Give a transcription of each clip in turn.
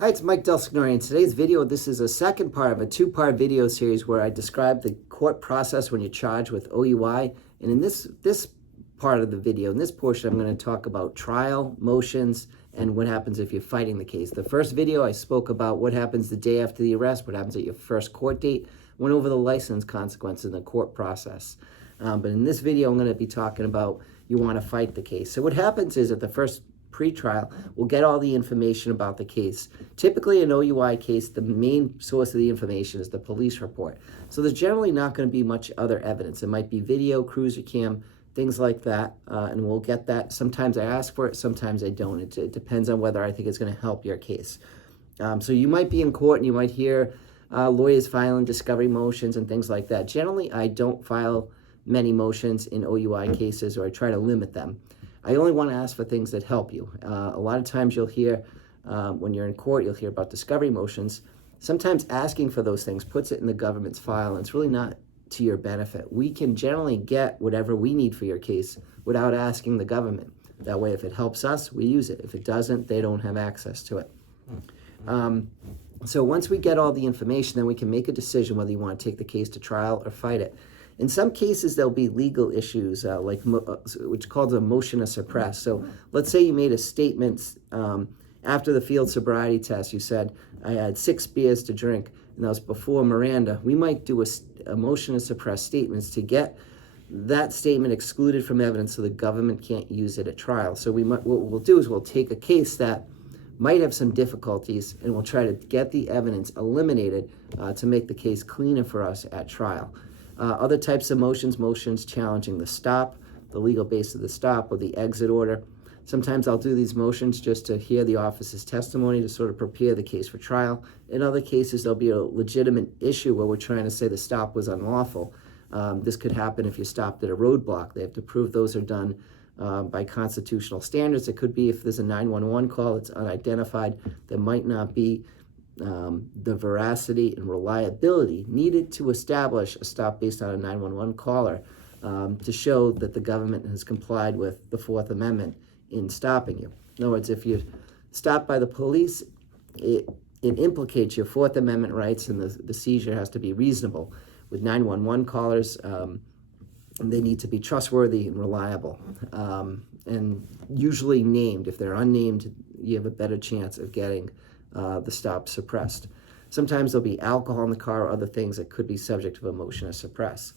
Hi, it's Mike DelSignore. In today's video, this is a second part of a two-part video series where I describe the court process when you're charged with OUI. And in this part of the video, in this portion, I'm going to talk about trial, motions, and what happens if you're fighting the case. The first video, I spoke about what happens the day after the arrest, what happens at your first court date, went over the license consequences in the court process. But in this video, I'm going to be talking about you want to fight the case. So what happens is at the first pre-trial, we'll get all the information about the case. Typically, an OUI case, the main source of the information is the police report. So there's generally not going to be much other evidence. It might be video, cruiser cam, things like that, and we'll get that. Sometimes I ask for it, sometimes I don't. It depends on whether I think it's going to help your case. So you might be in court and you might hear lawyers filing discovery motions and things like that. Generally, I don't file many motions in OUI cases, or I try to limit them. I only want to ask for things that help you. A lot of times you'll hear, when you're in court, you'll hear about discovery motions. Sometimes asking for those things puts it in the government's file, and it's really not to your benefit. We can generally get whatever we need for your case without asking the government. That way, if it helps us, we use it. If it doesn't, they don't have access to it. So once we get all the information, then we can make a decision whether you want to take the case to trial or fight it. In some cases, there'll be legal issues, which is called a motion to suppress. So let's say you made a statement after the field sobriety test. You said, I had 6 beers to drink, and that was before Miranda. We might do a motion to suppress statements to get that statement excluded from evidence so the government can't use it at trial. So what we'll do is we'll take a case that might have some difficulties, and we'll try to get the evidence eliminated to make the case cleaner for us at trial. Other types of motions challenging the stop, the legal base of the stop, or the exit order. Sometimes I'll do these motions just to hear the officer's testimony to sort of prepare the case for trial. In other cases, there'll be a legitimate issue where we're trying to say the stop was unlawful. This could happen if you stopped at a roadblock. They have to prove those are done by constitutional standards. It could be if there's a 911 call, it's unidentified. There might not be the veracity and reliability needed to establish a stop based on a 911 caller to show that the government has complied with the Fourth Amendment in stopping you. In other words, if you're stopped by the police, it implicates your Fourth Amendment rights, and the seizure has to be reasonable. With 911 callers, they need to be trustworthy and reliable, and usually named. If they're unnamed, you have a better chance of getting the stop suppressed. Sometimes there'll be alcohol in the car or other things that could be subject to a motion to suppress.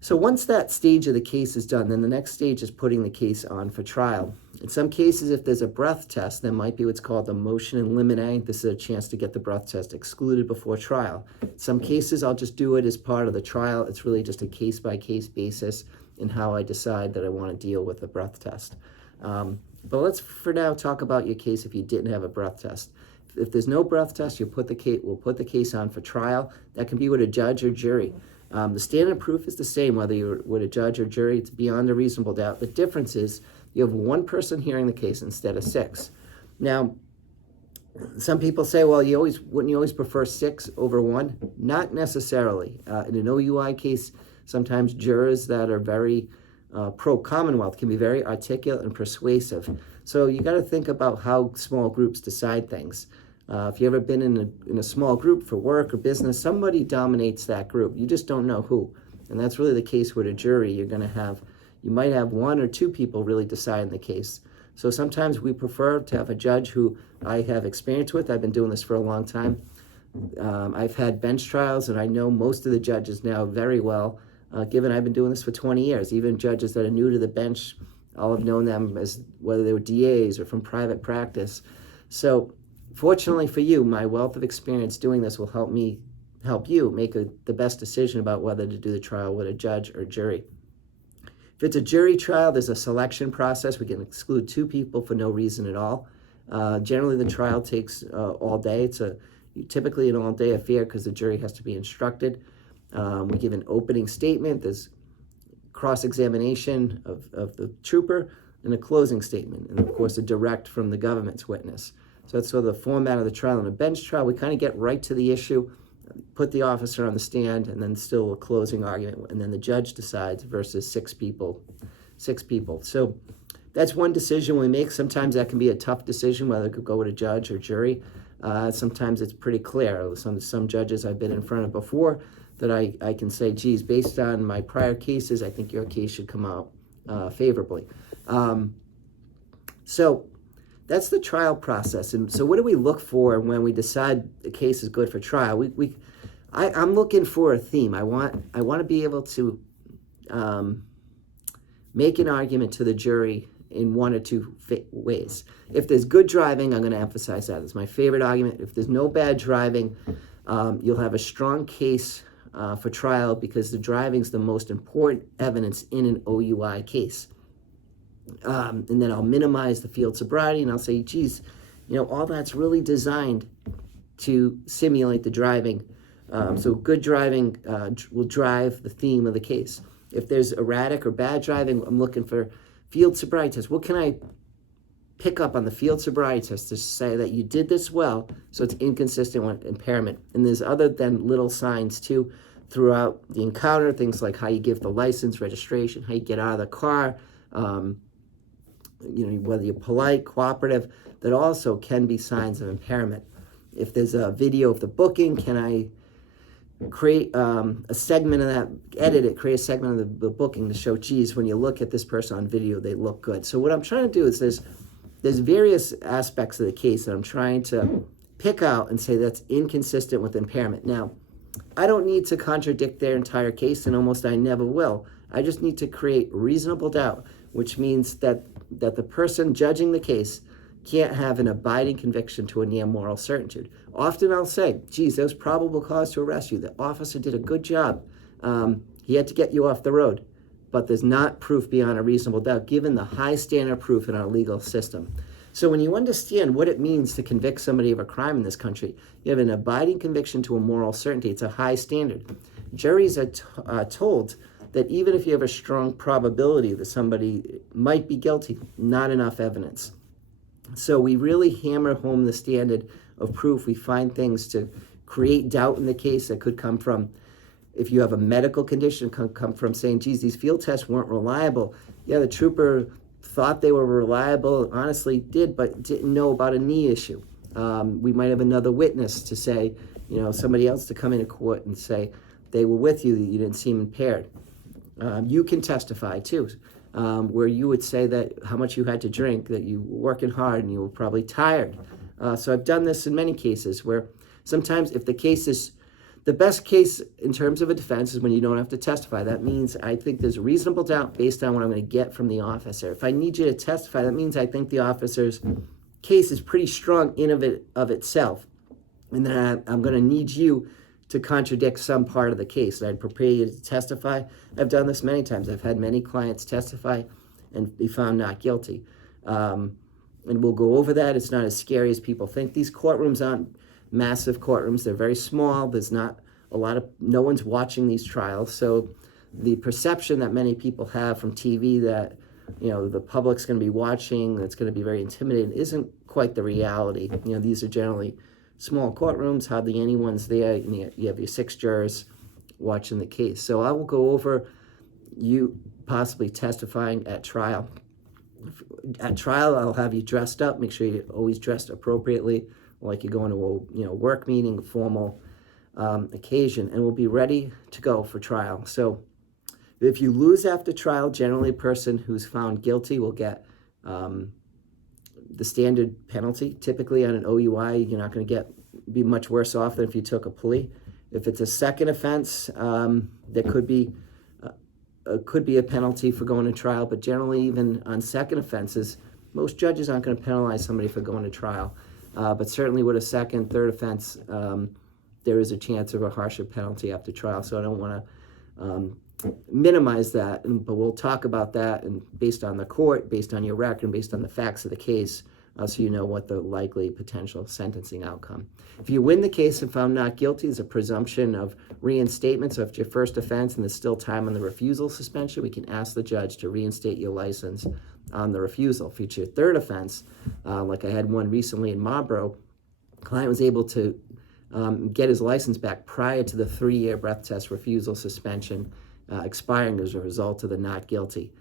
So once that stage of the case is done, then the next stage is putting the case on for trial. In some cases, if there's a breath test, there might be what's called a motion in limine. This is a chance to get the breath test excluded before trial. In some cases, I'll just do it as part of the trial. It's really just a case-by-case basis in how I decide that I want to deal with the breath test. But let's, for now, talk about your case if you didn't have a breath test. If there's no breath test, we'll put the case on for trial. That can be with a judge or jury. The standard of proof is the same whether you're with a judge or jury. It's beyond a reasonable doubt. The difference is you have one person hearing the case instead of 6. Now, some people say, well, wouldn't you always prefer 6 over 1? Not necessarily. In an OUI case, sometimes jurors that are very pro-Commonwealth can be very articulate and persuasive. So you got to think about how small groups decide things. If you've ever been in a small group for work or business, somebody dominates that group. You just don't know who. And that's really the case with a jury. You might have 1 or 2 people really deciding the case. So sometimes we prefer to have a judge who I have experience with. I've been doing this for a long time. I've had bench trials, and I know most of the judges now very well, given I've been doing this for 20 years. Even judges that are new to the bench, I'll have known them as whether they were DAs or from private practice. So fortunately for you, my wealth of experience doing this will help you make the best decision about whether to do the trial with a judge or jury. If it's a jury trial, there's a selection process. We can exclude 2 people for no reason at all. Generally, the trial takes all day. It's typically an all-day affair because the jury has to be instructed. We give an opening statement. There's cross-examination of the trooper and a closing statement, and of course a direct from the government's witness. So that's sort of the format of the trial. In a bench trial, we kind of get right to the issue, put the officer on the stand, and then still a closing argument, and then the judge decides versus 6 people. So that's one decision we make. Sometimes that can be a tough decision, whether it could go with a judge or jury. Sometimes it's pretty clear. Some judges I've been in front of before that I can say, geez, based on my prior cases, I think your case should come out favorably. So that's the trial process. And so what do we look for when we decide a case is good for trial? I'm looking for a theme. I want to be able to make an argument to the jury in one or two ways. If there's good driving, I'm going to emphasize that. It's my favorite argument. If there's no bad driving, you'll have a strong case for trial because the driving is the most important evidence in an OUI case. And then I'll minimize the field sobriety and I'll say, geez, all that's really designed to simulate the driving. So good driving will drive the theme of the case. If there's erratic or bad driving, I'm looking for field sobriety tests. What can I pick up on the field sobriety test to say that you did this well, so it's inconsistent with impairment? And there's other than little signs too throughout the encounter, things like how you give the license, registration, how you get out of the car, whether you're polite, cooperative, that also can be signs of impairment. If there's a video of the booking, can I create a segment of that, create a segment of the booking to show, geez, when you look at this person on video, they look good. So what I'm trying to do is there's various aspects of the case that I'm trying to pick out and say that's inconsistent with impairment. Now, I don't need to contradict their entire case, and almost I never will. I just need to create reasonable doubt, which means that the person judging the case can't have an abiding conviction to a near moral certitude. Often I'll say, geez, there was probable cause to arrest you. The officer did a good job. He had to get you off the road. But there's not proof beyond a reasonable doubt, given the high standard of proof in our legal system. So when you understand what it means to convict somebody of a crime in this country, you have an abiding conviction to a moral certainty. It's a high standard. Juries are told that even if you have a strong probability that somebody might be guilty, not enough evidence. So we really hammer home the standard of proof. We find things to create doubt in the case that could come from, if you have a medical condition, come from saying, geez, these field tests weren't reliable. Yeah, the trooper thought they were reliable, honestly did, but didn't know about a knee issue. We might have another witness to say, somebody else to come into court and say they were with you, that you didn't seem impaired. You can testify too, where you would say that how much you had to drink, that you were working hard and you were probably tired. So I've done this in many cases where sometimes if the case is, the best case in terms of a defense is when you don't have to testify. That means I think there's reasonable doubt based on what I'm going to get from the officer. If I need you to testify, that means I think the officer's case is pretty strong in of itself. And then I'm going to need you to contradict some part of the case. And I'd prepare you to testify. I've done this many times. I've had many clients testify and be found not guilty. And we'll go over that. It's not as scary as people think. These courtrooms aren't massive courtrooms. They're very small. There's not no one's watching these trials. So the perception that many people have from TV that, the public's going to be watching, that's going to be very intimidating, isn't quite the reality. These are generally small courtrooms, hardly anyone's there, and you have your 6 jurors watching the case. So I will go over you possibly testifying at trial. At trial, I'll have you dressed up. Make sure you're always dressed appropriately, like you're going to a work meeting, a formal occasion, and we'll be ready to go for trial. So if you lose after trial, generally a person who's found guilty will get the standard penalty. Typically on an OUI, you're not going to be much worse off than if you took a plea. If it's a second offense, there could be a penalty for going to trial, but generally even on second offenses, most judges aren't going to penalize somebody for going to trial. But certainly with a second, third offense, there is a chance of a harsher penalty after trial. So I don't want to minimize that, but we'll talk about that, and based on the court, based on your record, and based on the facts of the case, so you know what the likely potential sentencing outcome. If you win the case and found not guilty, there's a presumption of reinstatement. So if it's your first offense and there's still time on the refusal suspension, we can ask the judge to reinstate your license on the refusal. If it's your third offense, like I had one recently in Marlboro, the client was able to get his license back prior to the 3-year breath test refusal suspension expiring as a result of the not guilty.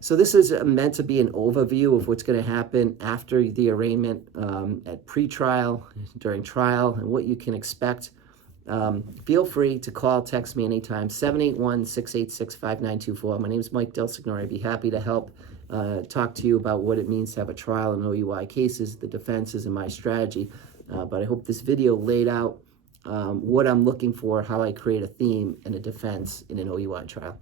So this is meant to be an overview of what's going to happen after the arraignment, at pre-trial, during trial, and what you can expect. Feel free to call, text me anytime, 781-686-5924. My name is Mike DelSignore. I'd be happy to help talk to you about what it means to have a trial in OUI cases, the defenses, and my strategy. But I hope this video laid out what I'm looking for, how I create a theme and a defense in an OUI trial.